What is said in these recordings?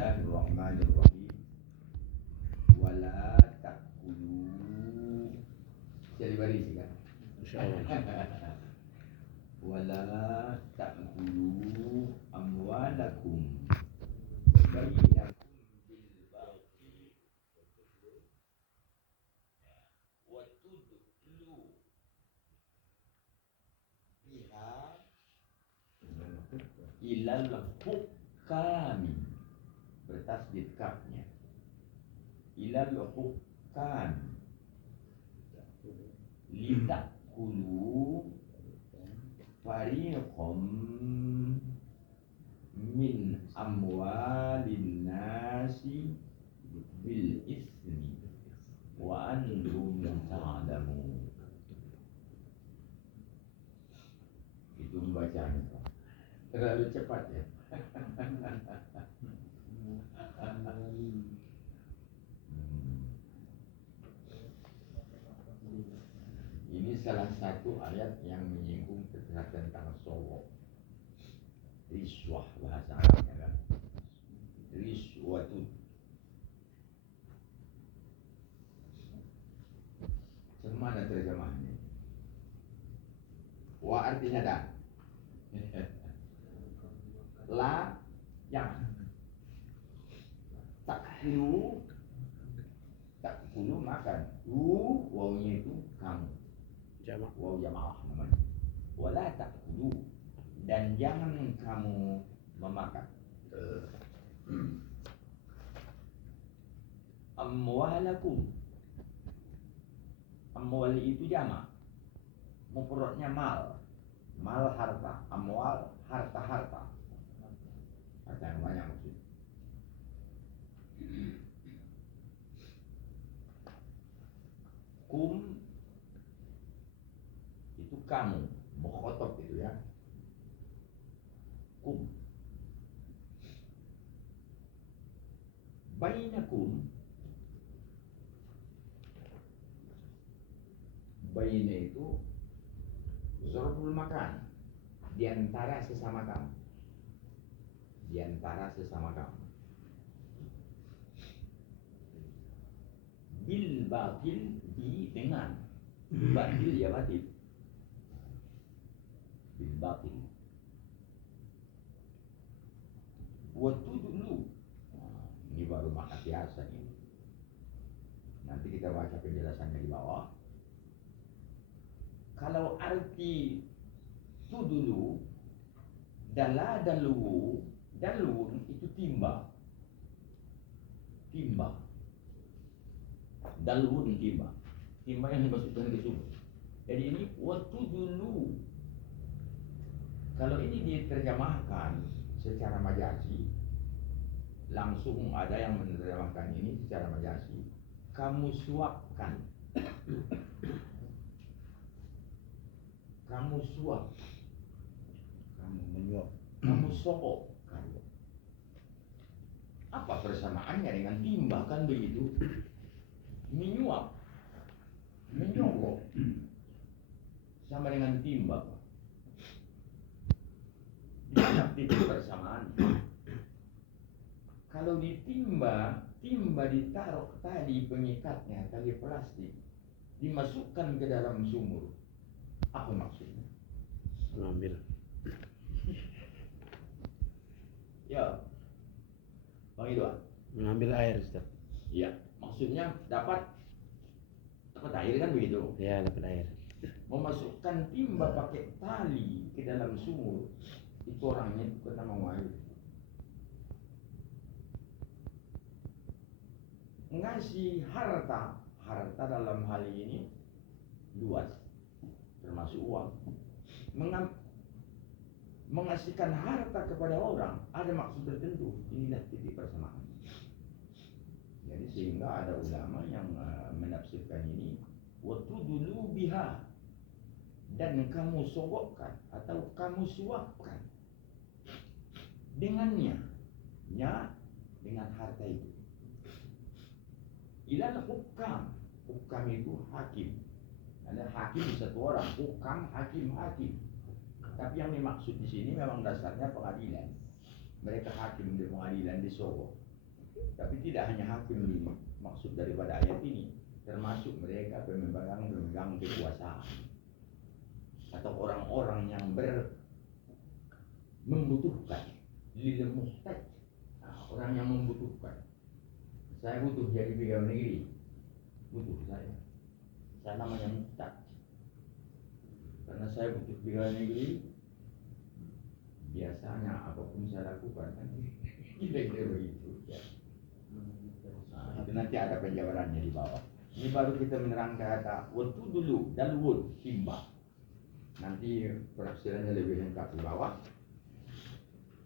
Bismillahirrahmanirrahim. Wala ta'kulu. Jadi baris kan? Insyaallah. Wala ta'kulu amwalakum bainakum bil batil wa tudlu biha ilal hukami, bertasdid kafnya, ilal hukam litakulu fariqam min amwalin nasi bil ismi wa antum ta'lamun. Itu bacaan terlalu cepat ya. Ini salah satu ayat yang menyinggung tentang sogok, riswah bahasa Arabnya kan, riswatun. Semana terjemahannya? Wa artinya dah. La yang takulu makan. Wawnya itu kamu. Waw jamaah namanya. Wala takulu, dan jangan kamu memakan amwalakum. Amwal itu jama', mufradnya mal harta, amwal harta yang banyak maksud. Kum itu kamu, mukhatab itu ya. Kum. Bainakum, baina itu zarful makan, di antara sesama kamu. Di antara sesama kamu. Bil batil, di dengan. Batil ya batil. Bil batil. Waktu dulu. Ini baru maka biasa ini. Nanti kita baca penjelasannya di bawah. Kalau arti itu dulu, dalun itu timba. Dalun timba yang dimasukkan ke sumur. Jadi ini waktu dulu. Kalau ini diterjemahkan secara majazi, langsung ada yang menerjemahkan ini secara majazi. Kamu suapkan. Kamu suap. Kamu menyuap. Kamu sogokkan. Apa persamaannya dengan timba kan begitu? Menyuap, menyogok, sama dengan timba. Itu persamaan. Kalau ditimba, timba ditaruh tali pengikatnya, tali plastik, dimasukkan ke dalam sumur. Apa maksudnya? Mengambil. Ya, Bang Idwan. Mengambil air, Ustaz. Iya, maksudnya dapat air kan begitu? Ya, dapat air. Memasukkan timba pakai tali ke dalam sumur, itu orangnya kena mau air. Ngasih harta dalam hal ini luas, termasuk uang. Mengasihkan harta kepada orang ada maksud tertentu. Inilah titik persamaan. Jadi sehingga ada ulama yang menafsirkan ini waktu dulu biha, dan kamu sogokkan atau kamu suapkan dengannya, dengan harta itu. Ilal hukam itu hakim. Ada hakim satu orang, hukam hakim. Tapi yang dimaksud di sini memang dasarnya pengadilan. Mereka hakim di pengadilan di Solo. Tapi tidak hanya hakim ini maksud daripada ayat ini, termasuk mereka pemegang kekuasaan atau orang-orang yang membutuhkan, lil muhtaj, orang yang membutuhkan. Saya butuh jadi pegawai negeri, butuh saya namanya muhtaj. Karena saya butuh pegawai negeri, biasanya apapun saya lakukan kan kira-kira begitu ya. Itu nanti ada penjabarannya di bawah. Ini baru kita menerangkan kata waktu dulu dan wud himba. Nanti penafsirannya lebih lengkap di bawah.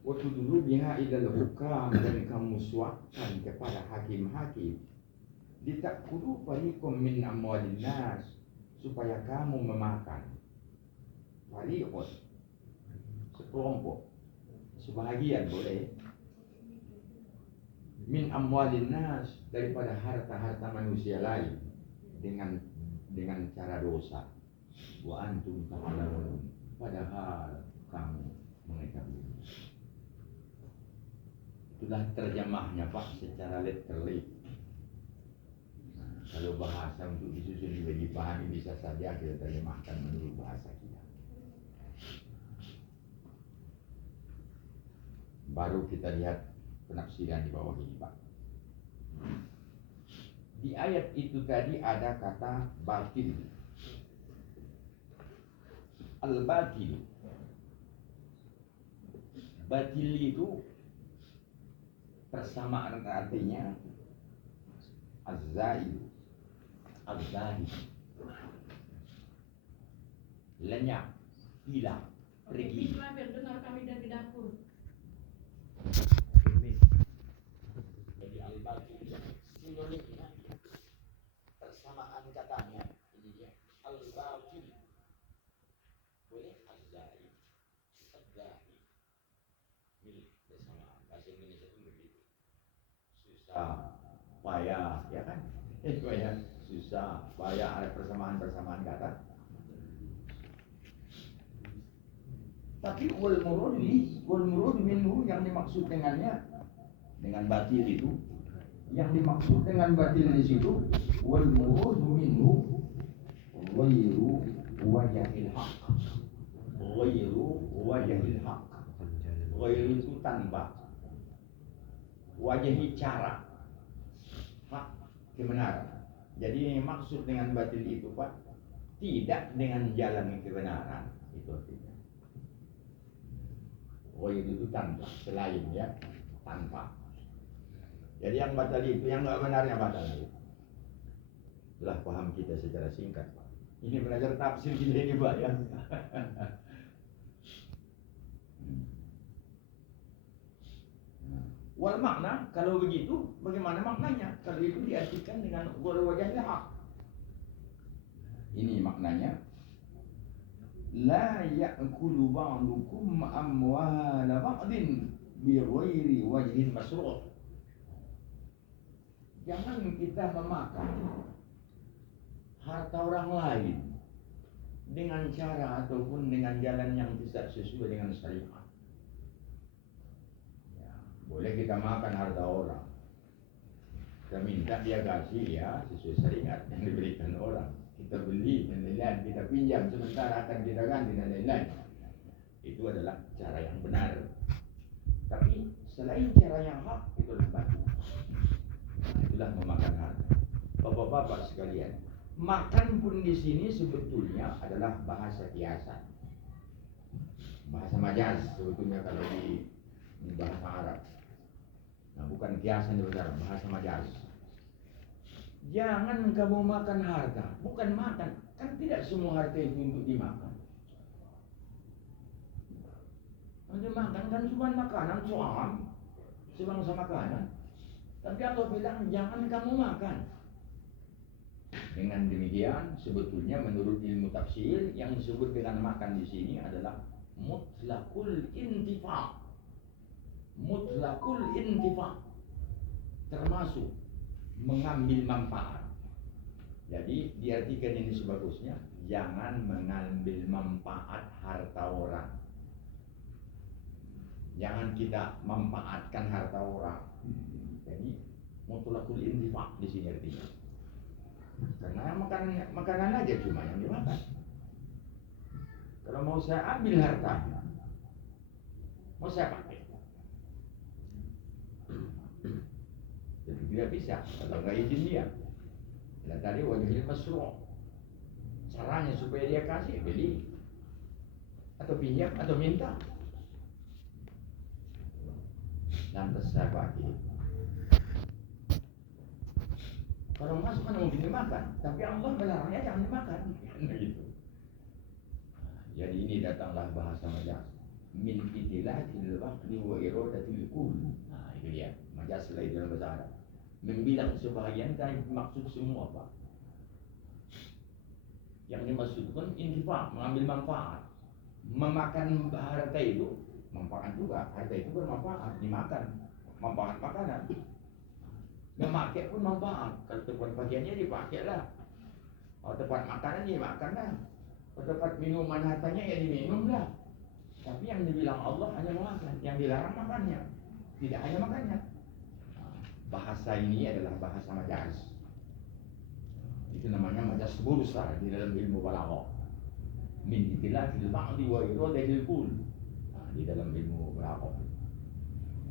Waktu dulu biha idal hukam, dan kamu suapkan kepada hakim-hakim. Ditakulu fariqum min amwalin nas, supaya kamu memakan fariqun, sekelompok, sebahagian boleh, min amwalin nas, daripada harta-harta manusia lain dengan cara dosa. Wa antum ta'lamun, padahal kamu mengetahui. Itulah terjemahnya Pak secara literal. Kalau bahasa untuk disusun juga dipahami, bisa saja kita terjemahkan menurut bahasa kita. Baru kita lihat penafsiran di bawah ini Pak. Di ayat itu tadi ada kata batil. Al-batil. Batil itu persamaan artinya az-zaid, az-zahid, lenyap, hilang, pergi. Biar dengar kami dari dapur. Jadi al-batil sinonimnya, persamaan katanya ini dia, al-batil. Boleh az-zaid, az-zahid, milik persamaan. Bahasa Indonesia itu begitu. Susah, payah, ya kan? Payah, susah, payah, ada persamaan kata. Tapi wal murad minhu, yang dimaksud dengannya, dengan batil itu, yang dimaksud dengan batil di situ, wal murad minhu ghairu wajhil haqq. Ghairu wajhil haqq. Ghairu itu tanpa, wajahi cara, hak kebenaran. Jadi maksud dengan batil itu Pak, tidak dengan jalan kebenaran, itu artinya. Itu tanpa, selain ya, tanpa. Jadi yang batal itu, yang nggak benarnya batal itu. Itulah paham kita secara singkat Pak. Ini belajar tafsir kita ini Pak ya. Wal makna, kalau begitu bagaimana maknanya? Kalau itu diartikan dengan wajahnya hak. Ini maknanya, la ya'kulu ba'dukum amwala ba'din bi ghairi wajhin masruh. Jangan kita memakan harta orang lain dengan cara ataupun dengan jalan yang tidak sesuai dengan syariat. Boleh kita makan harta orang, kita minta dia kasih ya sesuai syariat yang diberikan orang. Kita beli dan lain-lain, kita pinjam sementara akan kita ganti dan lain-lain. Itu adalah cara yang benar. Tapi selain cara yang hak, itu adalah batu. Itulah memakan harta. Bapak-bapak sekalian, makan pun di sini sebetulnya adalah bahasa kiasan, bahasa majaz sebetulnya kalau di bahasa Arab. Nah, bukan kiasan di bahasa majaz. Jangan kamu makan harta, bukan makan. Kan tidak semua harta itu untuk dimakan. Untuk makan kan cuma makanan, soal sebangsa makanan. Tapi Allah bilang jangan kamu makan. Dengan demikian, sebetulnya menurut ilmu tafsir yang disebut dengan makan di sini adalah mutlaqul intifa. Mutlaqul intifa, termasuk mengambil manfaat. Jadi diartikan ini sebagusnya, jangan mengambil manfaat harta orang. Jangan kita memanfaatkan harta orang. Jadi Jadi mutlaqul intifaq di sini artinya. Karena makanan aja cuma yang dimakan. Kalau mau saya ambil harta, mau saya pakai. Jadi tidak bisa kalau nggak izin dia. Nah tadi wajahnya masruh. Caranya supaya dia kasih, beli atau pinjam atau minta. Lantas saya pakai. Kalau masuk kan mungkin dimakan, tapi Allah melarangnya jangan dimakan. Gitu. Jadi ini datanglah bahasa majaz. Min itilahil waqti wa iradatil kul. Nah itu dia, majaz lagi dalam bahasa Arab. Membilang sebahagian kan maksud semua Pak. Yang dimaksudkan infak, mengambil manfaat. Memakan harta itu, manfaat juga. Harta itu bermanfaat, dimakan. Manfaat makanan. Memakai pun manfaat. Kalau tempat bagiannya dipakailah. Kalau tempat makanan dimakanlah. Kalau tempat minuman hartanya ya diminumlah. Tapi yang dibilang Allah hanya makan, yang dilarang makannya. Tidak hanya makannya. Bahasa ini adalah bahasa majaz. Itu namanya majaz bursa di dalam ilmu balaghah. Min itilafil ba'di wa iradatil kul. Di dalam ilmu balaghah.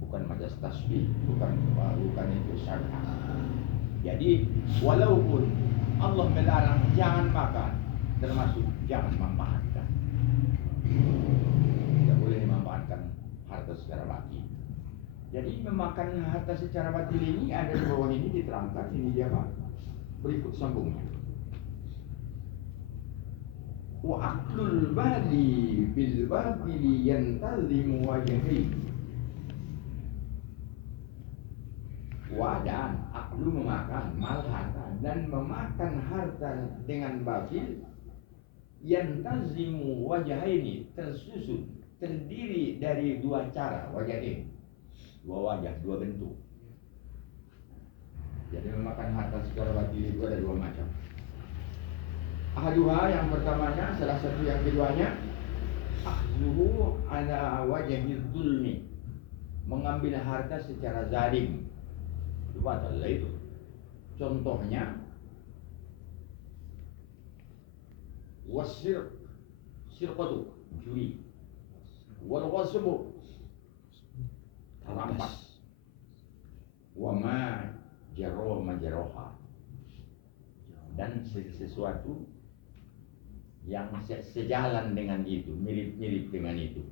Bukan majaz tasbih, bukan itu syar'ah. Jadi walaupun Allah melarang jangan makan, termasuk jangan memanfaatkan. Tidak boleh dimanfaatkan harta secara batil. Jadi memakan harta secara batil ini ada di bawah ini diterangkan, ini dia Pak. Berikut sambungnya. Wa aklul bali bil batili yantazimu wajhi. Dan aklu memakan mal harta dan memakan harta dengan batil yang tazimu wajah ini tersusun terdiri dari dua cara wajah ini, dua wajah, dua bentuk. Jadi memakan harta secara batil itu ada dua macam. Ahaduha yang pertamanya, salah satu yang keduanya, akhzuhu ala wajhi zulmi, mengambil harta secara zalim. Batal itu. Contohnya wasir sirqatu juri wal ghasbu rampas wa ma jarro majaroha dan sesuatu yang sejalan dengan itu, mirip-mirip dengan itu.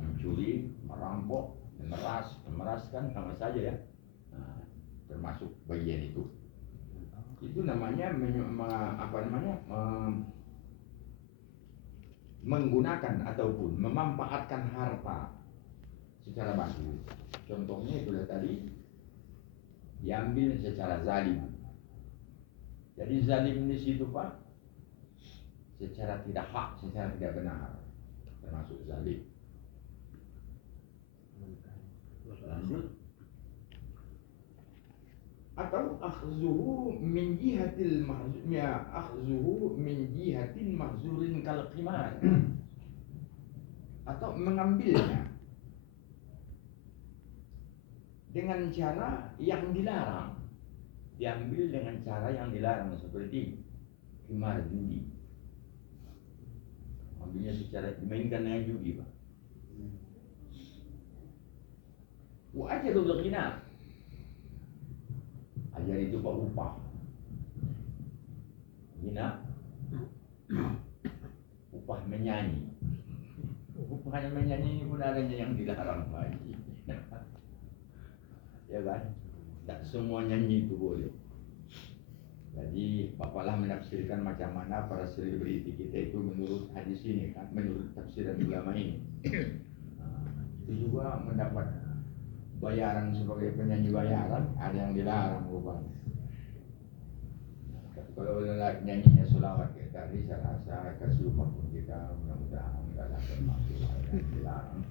Mencuri, merampok, memeraskan sama saja ya. Termasuk bagian itu. Itu namanya menggunakan ataupun memanfaatkan harta secara batil. Contohnya itu tadi diambil secara zalim. Jadi zalim di situ Pak, secara tidak hak, secara tidak benar, termasuk zalim. Lanjut. Atau akhzuhu min jihatil mahzumnya, akhzuhu min jihatin mahzurin kal qimar, atau mengambilnya dengan cara yang dilarang, diambil dengan cara yang dilarang seperti qimar judi, ambilnya secara dimainkan dengan judi Pak. Wa ajarul ghina, ajar itu Pak upah. Ghina upah menyanyi. Upahnya menyanyi pun adanya yang dilarang Pak. Ya kan? Tak semua nyanyi itu boleh. Jadi Bapaklah menafsirkan macam mana para selebriti kita itu menurut hadis ini kan, menurut tafsiran ulama ini. Itu juga mendapat bayaran sebagai penyanyi bayaran, ada yang dilarang rupanya. Kalau nyanyinya selawat kita tadi, saya rasa kasih upah pun kita mudah-mudahan enggak ada termasuk yang dilarang.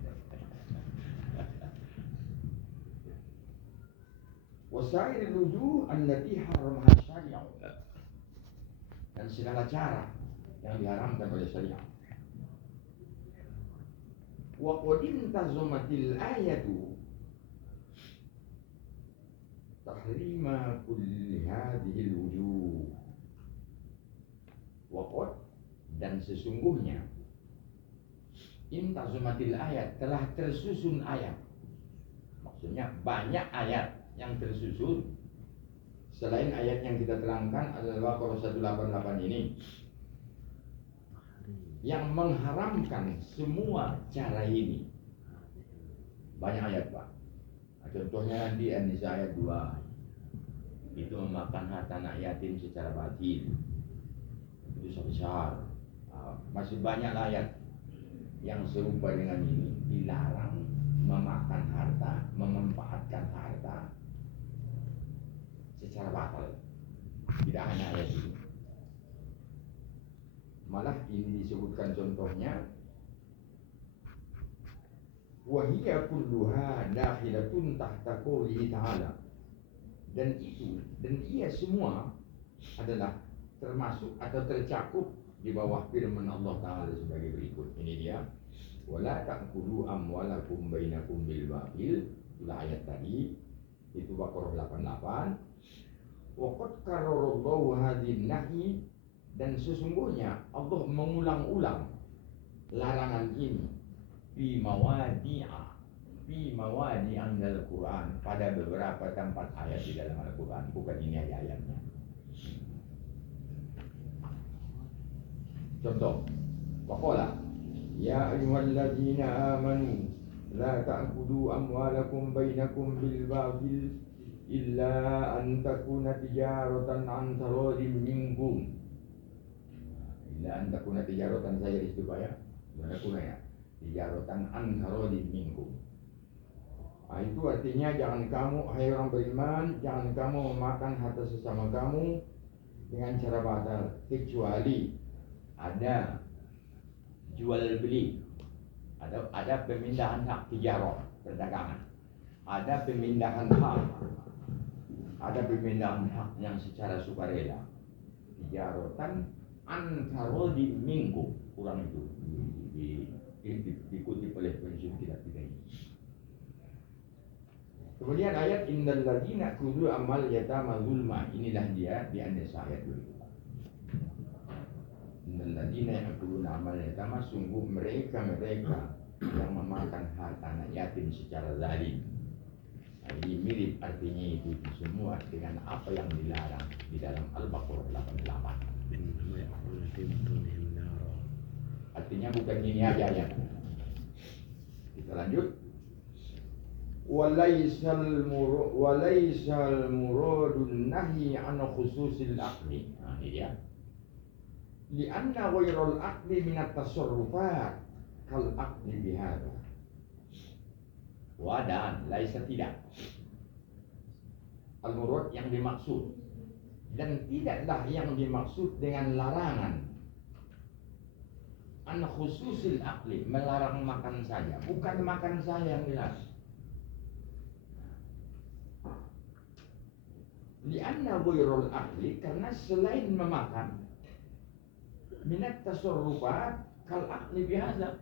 Wasair wujuh allati haramaha syariah, dan segala cara yang diharamkan oleh syariat. Wa qad intazumatil ayatu, tahrima kulli hadhil wujuh. Waqad, dan sesungguhnya intazumatil ayat, telah tersusun ayat. Maksudnya banyak ayat yang tersusun selain ayat yang kita terangkan adalah Al-Baqarah 188 ini yang mengharamkan semua cara ini. Banyak ayat, Pak. Nah, contohnya nanti An-Nisa ayat 2, itu memakan harta anak yatim secara batil, itu dosa besar. Masih banyak ayat yang serupa dengan ini, dilarang memakan harta, memanfaatkan harta secara batal. Tidak hanya ayat ini, malah ini disebutkan contohnya, wahiyya kulluha dakhilatun tahta qoulihi ta'ala, dan ia semua adalah termasuk atau tercakup di bawah firman Allah Ta'ala sebagai berikut. Ini dia, wala ta'kulu amwalakum bainakum bil batil, itulah ayat tadi, itu Baqarah 88. Waqad karrarallahu hadzal nahi, dan sesungguhnya Allah mengulang-ulang larangan ini fi mawadi'a dalam Quran, pada beberapa tempat ayat di dalam Al-Quran, bukan ini ayatnya. Contoh, waqala ya ayyuhalladzina amanu la ta'kulu amwalakum bainakum bil batil illa an takuna tijaratan an taradin minkum. Illa an takuna tijaratan, saya di situ Pak ya. Mana kuna ya? Tijaratan an taradin minkum. Itu artinya jangan kamu, hai orang beriman, jangan kamu memakan harta sesama kamu dengan cara batal, kecuali ada jual beli, ada pemindahan hak tijarah, perdagangan, ada pemindahan hak yang secara sukarela, tijaratan antarodi minggu, kurang itu dikutip oleh pensiun kita ini. Kemudian ayat innal ladzina kudu amal yatama zulma, inilah dia di An-Nisa ayat 2. Innal ladzina yakuluna amal yatama, sungguh mereka yang memakan harta anak yatim secara zalim. Ini mirip artinya itu semua dengan apa yang dilarang di dalam Al-Baqarah 88. Artinya bukan ini aja ya. Kita lanjut. Walaisal muradun nahi an khususil aqli. Nah, ini dia. Lianna ghairul aqli minat tasarrufat kal aqli bihadza. Wadan laisa tidak. Al-murad yang dimaksud, dan tidaklah yang dimaksud dengan larangan an khususil aqli, melarang makan saja, bukan makan saja yang dilarang. Lianna ghairul aqli, karena selain memakan, minat tasarrufat kal aqli bihadza.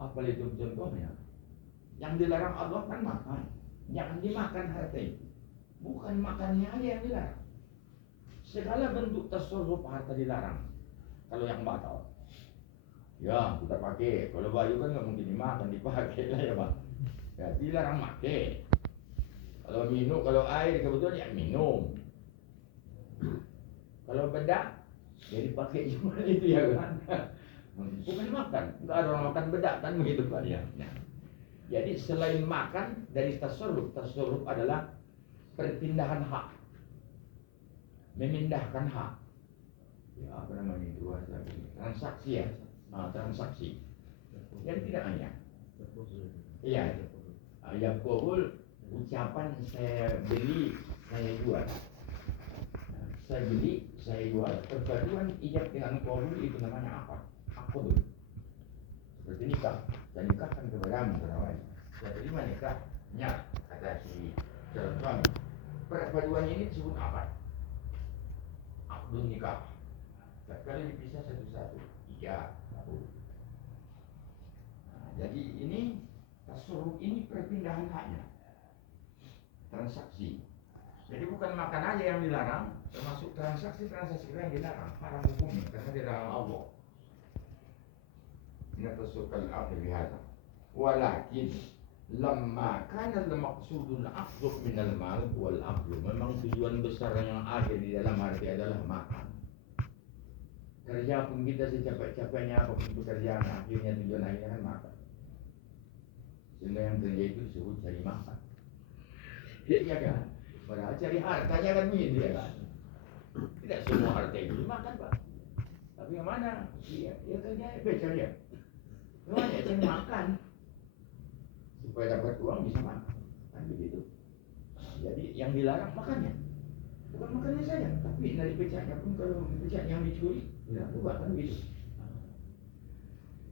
Apa itu contohnya? Yang dilarang Allah kan makan, jangan dimakan harta itu, bukan makannya aja yang dilarang. Segala bentuk tasarruf harta dilarang. Kalau yang batal, ya kita pakai. Kalau baju kan nggak mungkin dimakan, dipakai lah ya Pak. Ya dilarang pakai. Kalau minum, kalau air kebetulan ya minum. Kalau bedak, ya dipakai cuma itu ya kan. Bukan makan, nggak ada orang makan bedak kan begitu Pak ya. Nah, jadi selain makan, dari tasarruf adalah perpindahan hak, memindahkan hak. Ya apa namanya itu bahasa transaksi ya, transaksi. Yang tidak hanya, iya, ya kohul, ucapan saya beli, saya jual. Saya beli, saya jual, perpaduan ijab dengan kohul itu namanya apa? Akad. Seperti nikah, dan nikahkan kepadamu kawan. Saya terima nikahnya, kata si calon suami. Perpaduan ini disebut apa? Akdun nikah. Kalau dipisah satu-satu, iya, aku. Nah, jadi ini tasarruf ini perpindahan haknya. transaksi. Jadi bukan makan aja yang dilarang, termasuk transaksi yang dilarang, haram hukumnya karena di dalam Allah. Natasukal akhir hada. Walakin lamma kana al-maqsudul afdal min al-mal wal aql. Memang tujuan besar yang akhir di dalam arti adalah makan. Kerja pun kita secapek-capeknya apapun pekerjaan, akhirnya tujuan akhirnya kan makan. Sehingga yang kerja itu disebut cari makan. Iya kan? Padahal cari hartanya kan dia kan. Tidak semua harta itu dimakan, Pak. Tapi yang mana? Iya, ya kerja beca dia. Yang mana cari makan. Supaya dapat uang bisa makan. Kan begitu. Jadi yang dilarang makannya. Bukan makannya saja, tapi dari becaknya pun kalau becak yang dicuri, tidak juga kan begitu.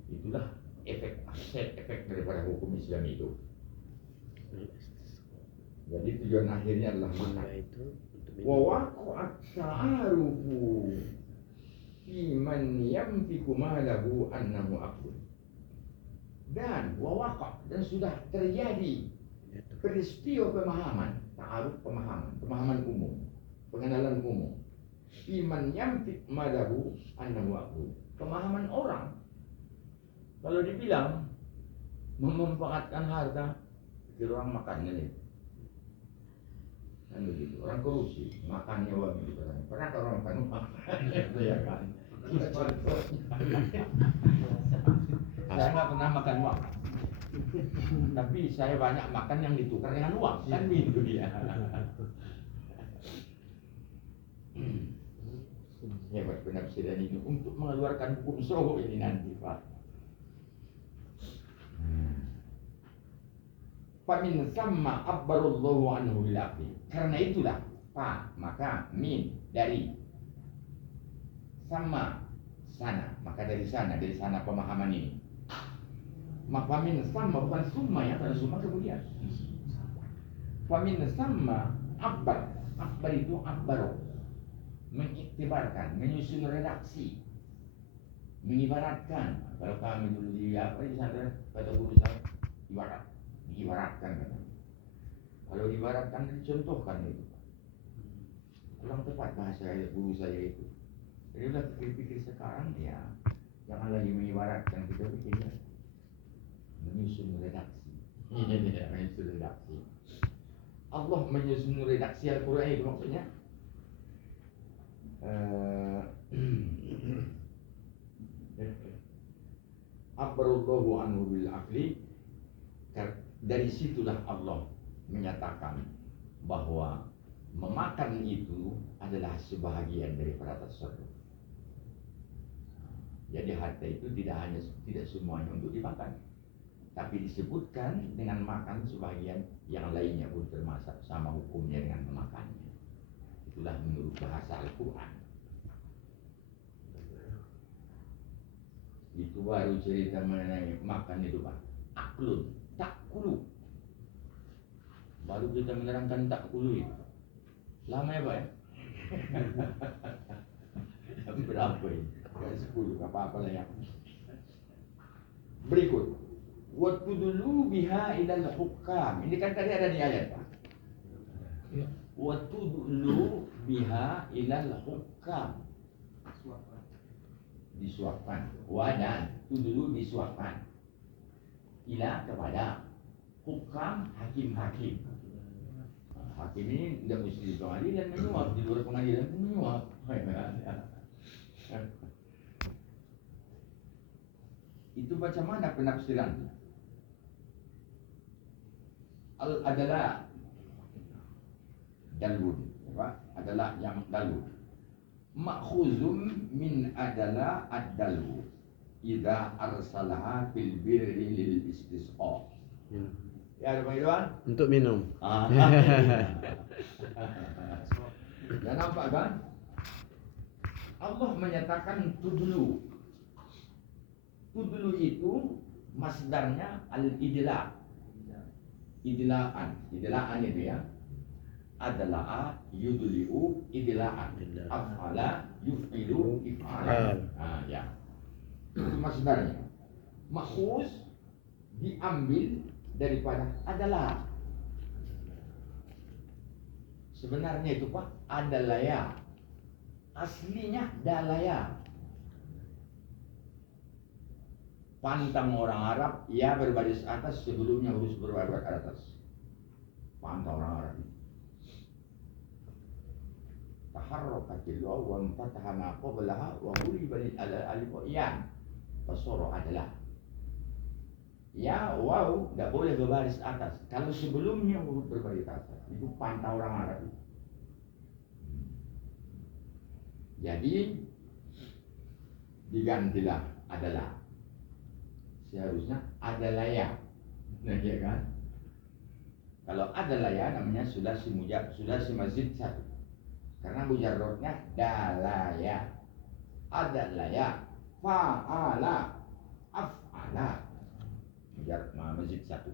Itulah efek daripada hukum Islam itu. Jadi tujuan akhirnya adalah makan. Wa waqa'at ta'arufu fi man yamtiku malahu annahu aqlun. Dan dan sudah terjadi peristiwa pemahaman, ta'aruf pemahaman umum, pengenalan umum. Fi man yamtik malahu annahu aqlun. Pemahaman orang kalau dibilang memanfaatkan harta, pikir orang makannya nih. Kan begitu, orang korupsi, makannya uang gitu kan. Pernah orang makan uang, itu ya kan. Saya nggak pernah makan uang, tapi saya banyak makan yang ditukar dengan uang, kan begitu dia. Hebat penafsiran ini untuk mengeluarkan hukum soho ini nanti, Pak. Famin sama abbarullahu anhu bilafi. Karena itulah, Pak, maka min dari sama sana, maka dari sana pemahaman ini. Maka min sama bukan summa ya, karena summa kemudian. Famin sama abbar itu abbaro, mengiktibarkan, menyusun redaksi, mengibaratkan. Kalau kami dulu di sana kata guru saya diibaratkan kan. Kalau diibaratkan dicontohkan itu. Kurang tepat bahasa guru saya itu. Jadi udah pikir-pikir sekarang ya, jangan lagi mengibaratkan, kita pikirnya menyusun redaksi. Ini dia menyusun redaksi. Allah menyusun redaksi Al-Quran itu maksudnya Abarullahu anhu bil aqli. Dari situlah Allah menyatakan bahwa memakan itu adalah sebahagian daripada tasarruf. Jadi harta itu tidak semuanya untuk dimakan, tapi disebutkan dengan makan sebagian, yang lainnya pun termasuk sama hukumnya dengan memakannya. Itulah menurut bahasa Al-Quran. Itu baru cerita mengenai makan itu, Pak. Aklun, takulu. Baru kita menerangkan takulu itu. Lama ya, Pak ya? Berapa ini? 10, apa-apa lah ya. Berikut. Waktu dulu biha ilal hukam. Ini kan tadi ada di ayat, Pak. Waktu dulu biha ilal hukam. Disuapkan. Wadan itu dulu disuapkan. Ila kepada hukam, hakim-hakim. Hakim ini tidak mesti di pengadilan menyuap, di luar pengadilan pun menyuap. Itu macam mana penafsirannya? Adalah dalun, adalah yang dalun. Makhuzum min adalah ad-dalu idza arsalaha fil birri lil istisqa. Ya, ada panggilan? Untuk minum. Dan nampak kan? Allah menyatakan tudlu. Tudlu itu masdarnya al-idla. Idlaan itu ya. Adalah yudli'u idlaan. Af'ala yuf'ilu if'alan. Ya. Itu masdarnya. Makhuz diambil daripada adalah. Sebenarnya itu Pak Adalaya. Aslinya Dalaya. Pantang orang Arab, ya berbaris atas sebelumnya huruf berbaris atas. Pantang orang Arab. Taharrakatil waw wa fataha ma qablaha wa ghuliba lil alif yan. Fasara adalah. Ya waw enggak boleh berbaris atas. Kalau sebelumnya huruf berbaris atas, itu pantang orang Arab. Jadi digantilah adalah. Seharusnya adalaya. Nah, ya kan? Kalau adalaya namanya sulasi mazid satu. Karena mujarrodnya dalaya. Adalaya, fa'ala, af'ala. Mazid satu.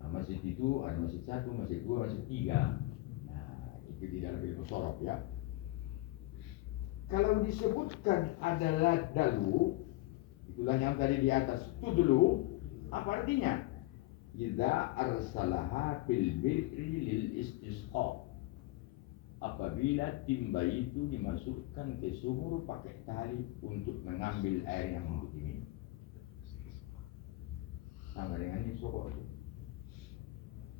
Nah, mazid itu ada mazid satu, mazid dua, mazid tiga. Nah, itu di dalam ilmu shorof ya. Kalau disebutkan adalah dalu, itulah yang tadi di atas itu dulu, apa artinya? Idza arsalaha bil birri lil istisqa. Apabila timba itu dimasukkan ke sumur pakai tali untuk mengambil air yang untuk diminum. Sama dengan ini sogok itu.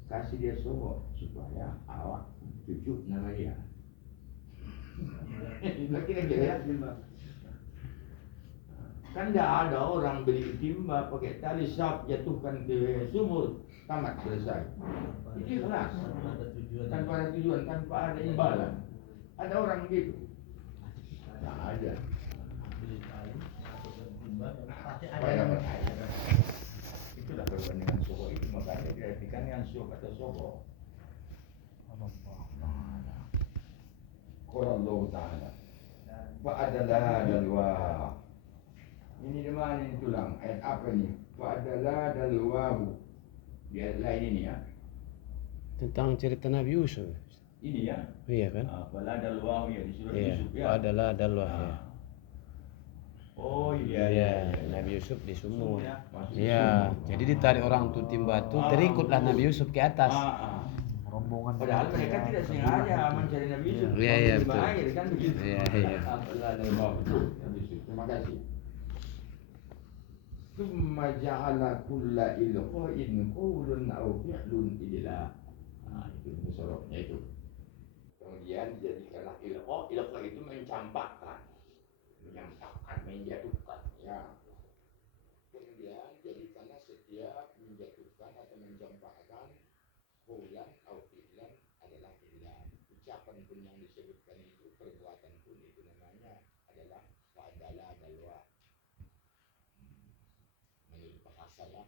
Kasih dia sogok supaya awak cucuk nama dia. Kira-kira ya. Kan tidak ada orang beli timba pakai tali sap jatuhkan ke sumur, tamat selesai. Itu ikhlas. Tanpa ada tujuan, tanpa ada imbalan. Ada orang gitu. Tak ada. Supaya dapat air. Itulah perbandingan sogok itu, makanya diartikan yang syuk atau sogok. Qala Allah Ta'ala fa'adalah dalwa. Ini di mana ini tulang? Ayat apa ini? Fa'adalah dalwahu. Di ayat lain ini ya. Tentang cerita Nabi Yusuf. Ini ya. Iya kan? Fa'adalah dalwahu ya di surat Iya. Yusuf ya. Adalah dalwah ya. Oh iya. Iya, Nabi Yusuf di sumur. Masuk Iya, sumur. jadi ditarik orang tuh timba tuh, terikutlah Nabi Yusuf ke atas. Rombongan. Padahal mereka tidak sengaja mencari Nabi Yusuf. Iya, iya, Mau betul. air kan begitu. Iya, iya. Fa'adalah dalwahu. Nabi Yusuf. Terima kasih. Tsumma ja'ala kulla ilqa'in qawlun aw fi'lun idla. Nah, itu musoroknya itu. Kemudian dijadikanlah ilqa. Ilqa itu mencampakkan, menjatuhkan ya. Kemudian jadikanlah setiap menjatuhkan atau mencampakkan qawlan aw fi'lan adalah idla. Ucapan pun yang disebutkan itu, perbuatan pun itu namanya adalah fa'adalah dalwa. Menurut bahasa ya.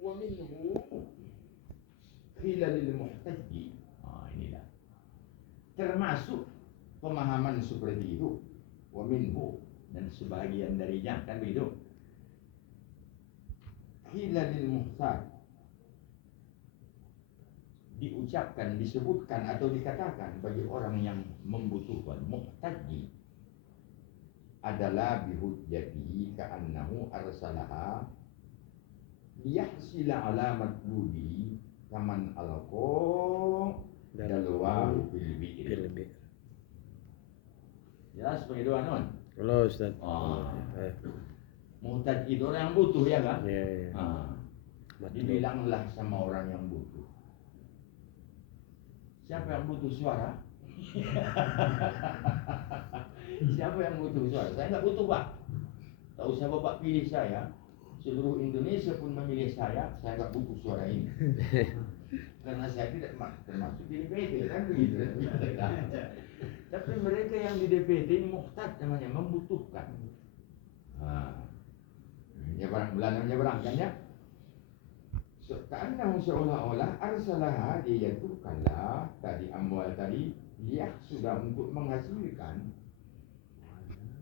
Wa minhu qila lil muhtaji. Inilah termasuk pemahaman seperti itu. Wa minhu, dan sebagian darinya kan begitu. Qila lil muhtaj, diucapkan, disebutkan atau dikatakan bagi orang yang membutuhkan. Muhtaji adalah bihujjati ka'annahu arsalaha liyahsila alamat ludi kaman alaqo dalwahu fil bi'ri. Jelas begitu anon? Halo Ustaz. Muhtaj itu orang yang butuh ya kan? Iya, iya. Dibilanglah sama orang yang butuh. Siapa yang butuh suara? Siapa yang butuh suara? Saya nggak butuh Pak. Tak usah Bapak pilih saya. Seluruh Indonesia pun memilih saya nggak butuh suara ini. Karena saya tidak termasuk di DPT kan begitu. Tapi mereka yang di DPT muhtaj namanya, membutuhkan. Nyebrang kan ya. Karena seolah-olah arsalaha, dia jatuhkanlah tadi amwal tadi, dia sudah untuk menghasilkan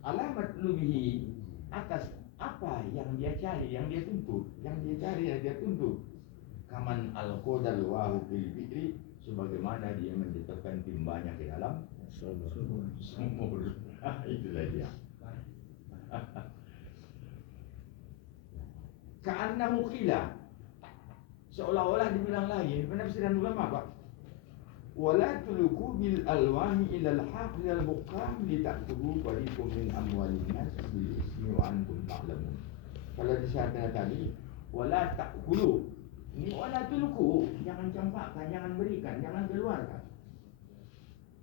alamat lubihi, atas apa yang dia cari, yang dia tuntut, yang dia cari, yang dia tuntut. Kaman al-qadal wa fil fitri, sebagaimana dia menjatuhkan timbanya ke dalam sumur. Itulah dia. Ka'annahu qila, seolah-olah dibilang lagi penafsiran ulama Pak. Wala tulku bil alwani ila al-haql al-hukam litakulu fariqum min amwalin nas bil ismi wa antum ta'lamun. Kalau disyaratkan tadi wala ta'kulu, ini wala tulku, jangan campakkan, jangan berikan, jangan keluarkan.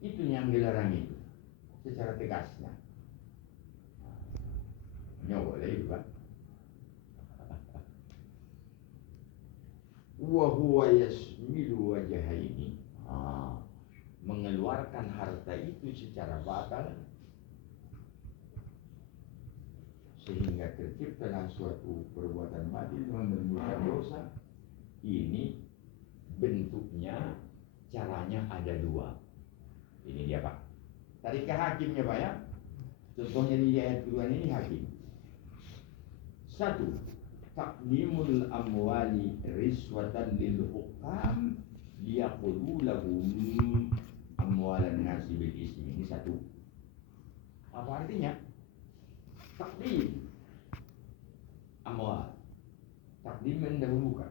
Itu yang dilarang itu secara tegasnya. Nyawa boleh juga. Wa huwa yasmilu wajhaini. Mengeluarkan harta itu secara batal sehingga terciptalah suatu perbuatan batil menimbulkan dosa. Ini bentuknya, caranya ada dua. Ini dia Pak. Tarik ke hakimnya Pak ya. Contohnya di ayat kedua ini hakim. Satu, taqdimul amwali riswatan lil hukam liyaqulu lahum amwalan nasi bil ismi. Ini satu. Apa artinya? Takdim amwal. Takdim mendahulukan.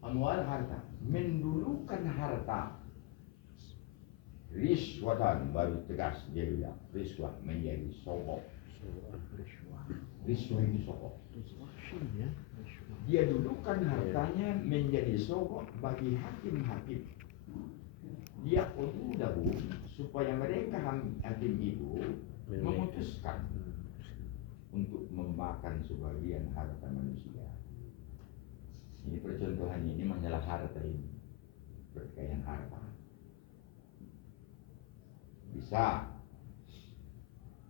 Amwal harta. Mendulukan harta. Riswatan, baru tegas dia bilang. Riswah menjadi sokok. Riswah itu sokok. Dia dulukan hartanya menjadi sokok bagi hakim-hakim. Dia dahulu supaya mereka hakim itu memutuskan untuk memakan sebagian harta manusia. Ini percontohan ini masalah harta ini, perkayaan harta. Bisa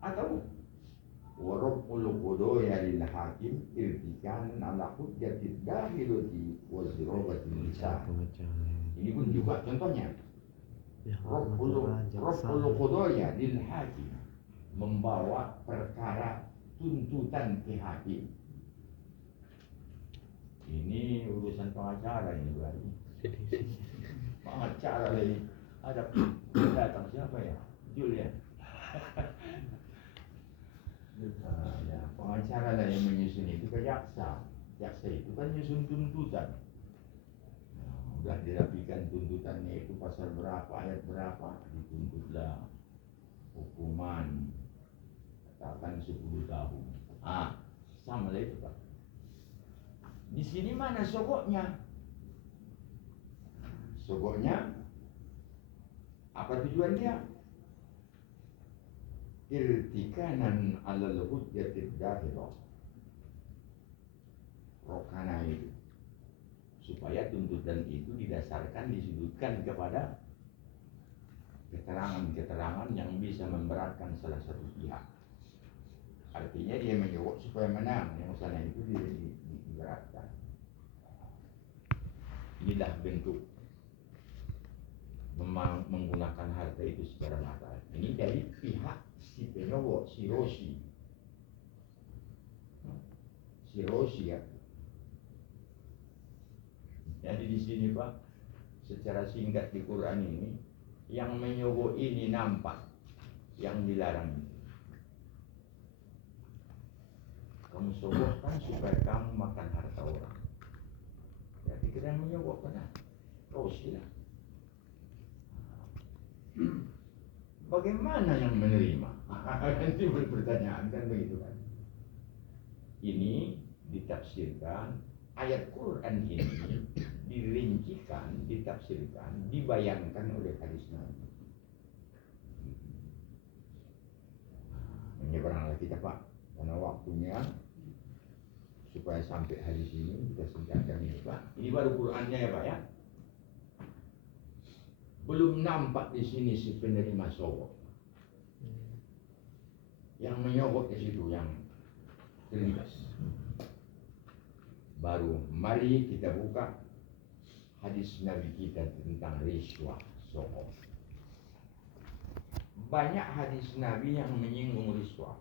atau warabul qudaya lil hakim irtikanan ala hujjatid dahilati wa zirabati nisa. Ini pun juga contohnya. Rabbul qudaya lil hakim, membawa perkara tuntutan ke hakim. Ini urusan pengacara ini berarti. Pengacara lagi. Ada datang siapa ya? Julia. Ya, pengacara lah yang menyusun itu ke jaksa. Jaksa itu kan menyusun tuntutan. Sudah dirapikan tuntutannya itu pasal berapa, ayat berapa, dituntutlah hukuman katakan 10 tahun. Sama lah itu Pak. Di sini mana sogoknya? Sogoknya apa tujuan dia? Irtikanan alal hujjatid dahirah. Rokana itu supaya tuntutan itu didasarkan, disudutkan kepada keterangan-keterangan yang bisa memberatkan salah satu pihak. Artinya dia menyogok supaya menang, yang sana itu diberatkan. Inilah bentuk menggunakan harta itu secara batal. Ini dari pihak si penyogok, si Rosi. Si Rosi ya. Jadi di sini Pak, secara singkat di Quran ini, yang menyogok ini nampak, yang dilarang itu. Kamu sogokkan supaya kamu makan harta orang. Jadi kita yang menyogok kan? Rosi lah. Bagaimana yang menerima? Nanti pertanyaan kan begitu kan. Ini ditafsirkan, ayat Quran ini dirincikan, ditafsirkan, dibayangkan oleh hadis Nabi. Menyeberanglah kita Pak, karena waktunya supaya sampai hadis ini kita singkatkan ini Pak. Ini baru Qurannya ya Pak ya. Belum nampak di sini si penerima sogok. Yang menyogok di situ yang terlibat. Baru mari kita buka hadis Nabi kita tentang riswah sogok. Banyak hadis Nabi yang menyinggung riswah.